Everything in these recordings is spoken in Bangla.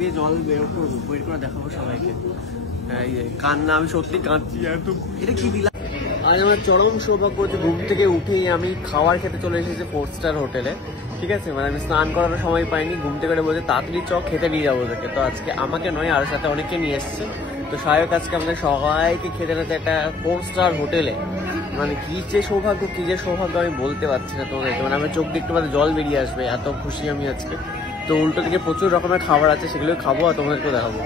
দিয়ে জল বের করবো, বের করে দেখাবো সবাইকে। কান্না, আমি সত্যি কাঁদছি। এটা কি দিলাম? আজ আমার চরম সৌভাগ্য হচ্ছে, ঘুম থেকে উঠেই আমি খাবার খেতে চলে এসেছি 4 স্টার হোটেলে। ঠিক আছে, মানে আমি স্নান করার সময় পাইনি, ঘুম থেকে বলছে তাড়াতাড়ি চক খেতে নিয়ে যাবো ওদেরকে। তো আজকে আমাকে নয়, আর সাথে অনেককে নিয়ে এসছে। তো সায়ক আজকে আমাদের সবাইকে খেতে খেতে একটা 4 স্টার হোটেলে, মানে কি যে সৌভাগ্য, কি যে সৌভাগ্য আমি বলতে পারছি না তোমাদেরকে। মানে আমার চোখ দিয়ে একটু বাদে জল বেরিয়ে আসবে, এত খুশি আমি আজকে। তো উল্টো দিকে প্রচুর রকমের খাবার আছে, সেগুলো খাবো আর তোমাদেরকে দেখাবো।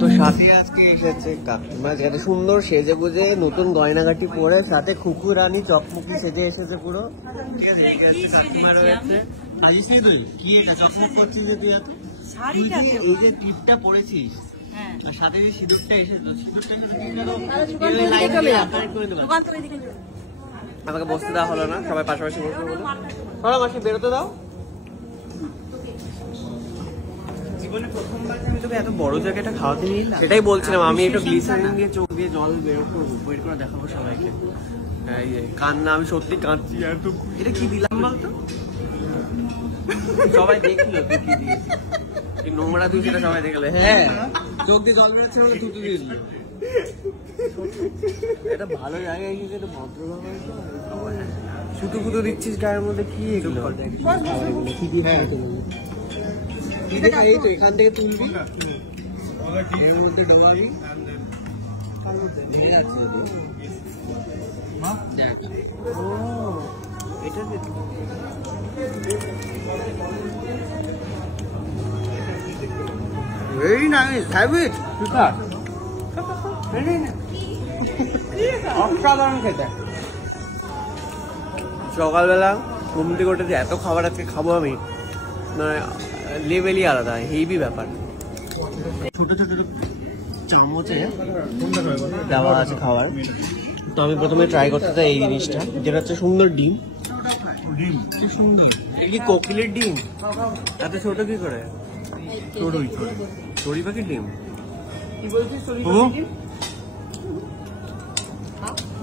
তো সাথে আজকে এসেছে কাকিমা, যেটা সুন্দর সেজে বুঝে নতুন গয়নাগাটি পরে, সাথে খুকু রানী চকমুকি সেজে এসেছে পুরো। ঠিক আছে, কাকিমা রয়েছে। আজিস নি তুই কি এটা চকমক করছিস যে তুই? এত এই যে টিপটা পরেছিস আর সাথে যে সিঁদুরটা এসেছে, আমাকে বসতে দেওয়া হলো না, সবাই পাশাপাশি বসবে বলে। চলো মাসি বেরোতে দাও। জীবনে প্রথমবার আমি তোকে এত বড় জায়গাটা খাওয়াতে নিয়ে এলাম, সেটাই বলছিলাম। আমি একটু গ্লিসারিন দিয়ে চোখ দিয়ে জল বের করবো, বের করে দেখাবো সবাইকে। কান্না, আমি সত্যি কাঁদছি। এটা কি দিলাম বলতো? সবাই দেখলো তুই কি দিয়েছিস, কি নোংরা তুই সেটা সবাই দেখলে। হ্যাঁ, চোখ দিয়ে জল বেরোচ্ছে বলে থুতু দিয়ে দিল। এটা ভালো জায়গায় গিয়ে এটা ভদ্রভাবে শুধু ফুটু দিচ্ছিস গায়ের মধ্যে, কি এগুলো? এই তো এখান থেকে তুলবি, এর মধ্যে ডোবাবি, ভেঙে যাচ্ছে যদি। ও এটা very nice, have it. অসাধারণ খেতে। সকালবেলা ঘুম থেকে উঠে যে এত খাবার আজকে খাবো আমি, মানে লেভেলই আলাদা, হেভি ব্যাপার। ছোট ছোট চামচে দেওয়া আছে খাবার। তো আমি প্রথমে ট্রাই করতে চাই এই জিনিসটা, যেটা হচ্ছে সুন্দর ডিম। কি সুন্দর, কি কোকিলের ডিম, এত ছোট কি করে? চড়ুই পাখির ডিম।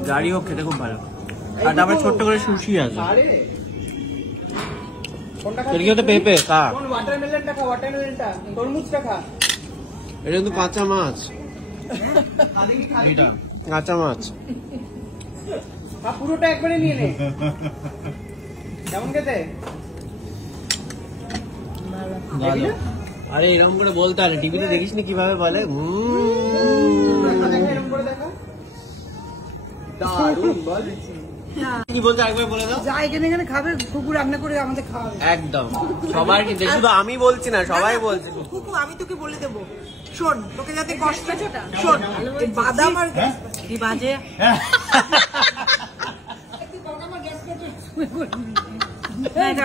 যারই হোক খেতে খুব ভালো। আর তারপরে ছোট্ট করে সুশি আছে। পেঁপে খা, এটা কিন্তু কাঁচা মাছ, কাঁচা মাছ পুরোটা একবারে নিয়ে নে। কেমন খেতে? ভালো। আরে এরকম করে বলতে আরে টিভিতে দেখিস নি কিভাবে বলে? কি বলতে একবার বলে দাও। যা এখানে এখানে খাবে কুকুর রান্না করে আমাদের খাওয়াবে একদম সবার। কিন্তু শুধু আমি বলছি না, সবাই বলছে। কুকু আমি তোকে বলে দেবো, শোন তোকে যাতে কষ্ট, শোন বাদাম আর কি বাজে।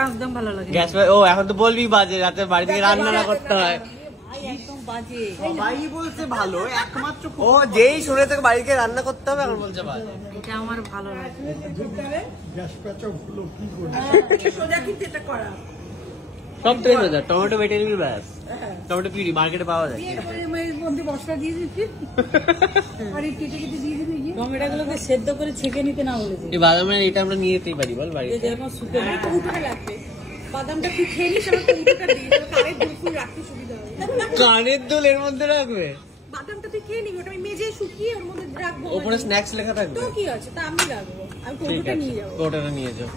একদম ভালো লাগে গ্যাস। ও এখন তো বলবি বাজে, রাতে বাড়ি থেকে রান্না না করতে হয়। একদম বাজে, সবাই বলছে ভালো, একমাত্র ও যেই শুনে থেকে বাড়ি থেকে রান্না করতে হবে এখন বলছে বাজে। এটা আমার ভালো লাগে। গ্যাস পেঁচা হলো কি করে, সোজা কিন্তু এটা করা সব ট্রেন হয়ে যায়। টমেটো বেটে নিবি ব্যাস, টমেটো পিউরি মার্কেটে পাওয়া যায়। মশলা দিয়ে দিচ্ছি আর এই কেটে কেটে দিয়ে দিবি। টমেটোগুলোকে সেদ্ধ করে ছেঁকে নিতে না বলেছি। এই বাদামের এটা আমরা নিয়ে যেতেই পারি বল বাড়িতে, যেরকম শুকে লাগবে। বাদামটা তুই খেয়ে নিস, কানের দুল ফুল রাখতে সুবিধা হবে। কানের দুল এর মধ্যে রাখবে? বাদামটা তুই খেয়ে নিবি, ওটা আমি মেজে শুকিয়ে ওর মধ্যে রাখবো, ওপরে স্ন্যাক্স লেখা থাকবে। তো কি আছে, তা আমি রাখবো, আমি কোটোটা নিয়ে যাবো। কোটোটা নিয়ে যাও।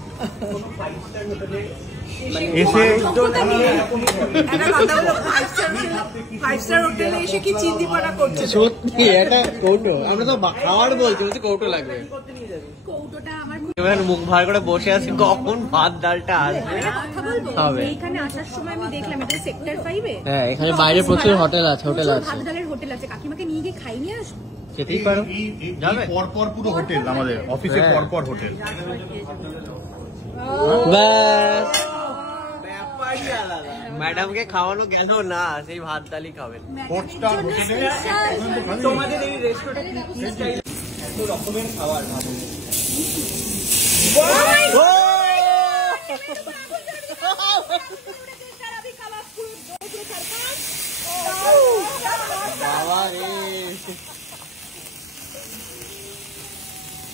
এসে ফাইভ স্টার হোটেলে এসে কি চিন্তি পাড়া করছে সত্যি। এটা কৌটো, আমরা তো খাওয়ার বলছি, কৌটো লাগবে। কৌটোটা আমার মুখ ভার করে বসে আছি, কখন ভাত ডালটা আসবে। হবে এখানে আসার সময় আমি দেখলাম এটা সেক্টর 5 এ। হ্যাঁ, এখানে বাইরে প্রচুর হোটেল আছে, ভাত ডালের হোটেল আছে। কাকিমাকে নিয়ে গিয়ে খাই নিয়ে আসবো, যেতেই পারো। যাবে পরপর পুরো হোটেল, আমাদের অফিসে পরপর হোটেল। ব্যাস ম্যাডামকে খাওয়ানো গেল না, সেই ভাত ডালি খাবেন। তোমাদের এই রেস্টুরেন্টে এত রকমের খাবার বাবা রে।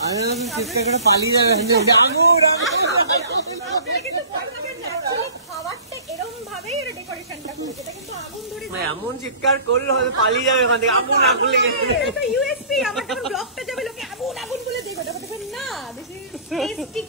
আমি চিৎকার করে পালিয়ে যাবে। ব্লগটা এরকম ভাবেই এটা ডেকোরেশনটা করেছে, এটা কিন্তু আগুন ধরে এমন চিৎকার করলে হয়তো পালিয়ে যাবে ওখান থেকে, আগুন আগুন লেগেছে। এটা তো ইউএসপি, আমার যখন ব্লগটা যাবে লোকে আগুন আগুন বলে দেখবে, তখন দেখবে না বেশি টেস্টি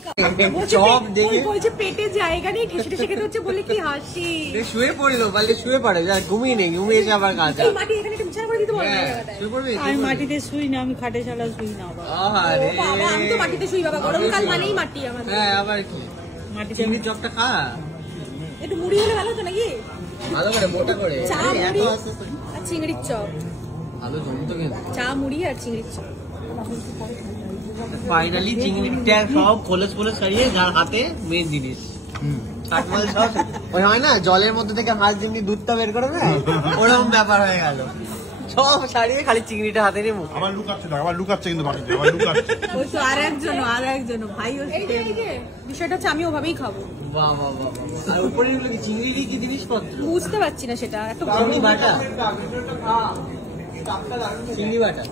চপ দেখে বলছে পেটে জায়গা নেই, ঠেসে ঠেসে খেতে হচ্ছে বলে কি হাসি। শুয়ে পড়লো, পারলে শুয়ে পড়ে, ঘুমিয়ে নেই, ঘুমিয়ে এসে আবার কাজ। এই মাটি এখানে একটা বিছানা করে দিতে পারবে না জায়গাটায়। শুয়ে পড়বি? আমি মাটিতে শুই না, আমি খাটে ছাড়া শুই না বাবা। আরে ও বাবা, আমি তো মাটিতে শুই বাবা, গরমকাল মানেই মাটি আমাদের। হ্যাঁ, আবার কি মাটিতে চিংড়ির চপটা খা একটু মুড়ি হলে ভালো তো নাকি? ভালো করে, মোটা করে। চা মুড়ি আর চিংড়ির চপ, ভালো জমতো কিন্তু। চা মুড়ি আর চিংড়ির চপ। ফাইনালি চিংড়িটা সব খোলস ফোলস ছাড়িয়ে যার হাতে মেন জিনিস। কাটমাল সব ওই হয় না জলের মধ্যে থেকে হাঁস যেমনি দুধটা বের করে না, ওরকম ব্যাপার হয়ে গেল। সব ছাড়িয়ে খালি চিংড়িটা হাতে নিয়ে মুখ। আবার লুকাচ্ছে কিন্তু বাকিতে, আবার লুকাচ্ছে। ওই তো আর একজন ভাই এই যে বিষয়টা হচ্ছে আমি ওভাবেই খাবো। বাহ বাহ বাহ বাহ। আর উপরে এগুলো কি চিংড়িরই কি জিনিসপত্র? বুঝতে পারছি না সেটা, একটা চিংড়ি বাটা, চিংড়ি বাটা।